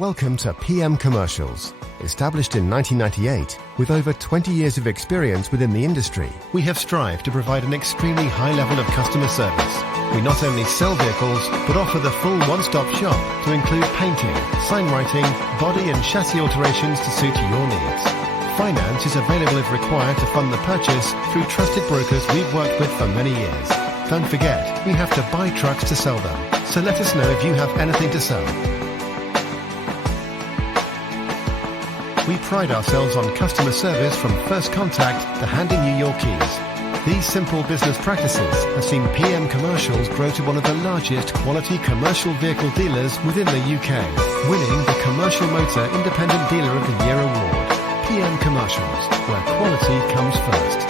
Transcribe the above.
Welcome to PM Commercials. Established in 1998, with over 20 years of experience within the industry, we have strived to provide an extremely high level of customer service. We not only sell vehicles, but offer the full one-stop shop to include painting, sign writing, body and chassis alterations to suit your needs. Finance is available if required to fund the purchase through trusted brokers we've worked with for many years. Don't forget, we have to buy trucks to sell them, so let us know if you have anything to sell. We pride ourselves on customer service from first contact to handing you your keys. These simple business practices have seen PM Commercials grow to one of the largest quality commercial vehicle dealers within the UK, winning the Commercial Motor Independent Dealer of the Year award. PM Commercials, where quality comes first.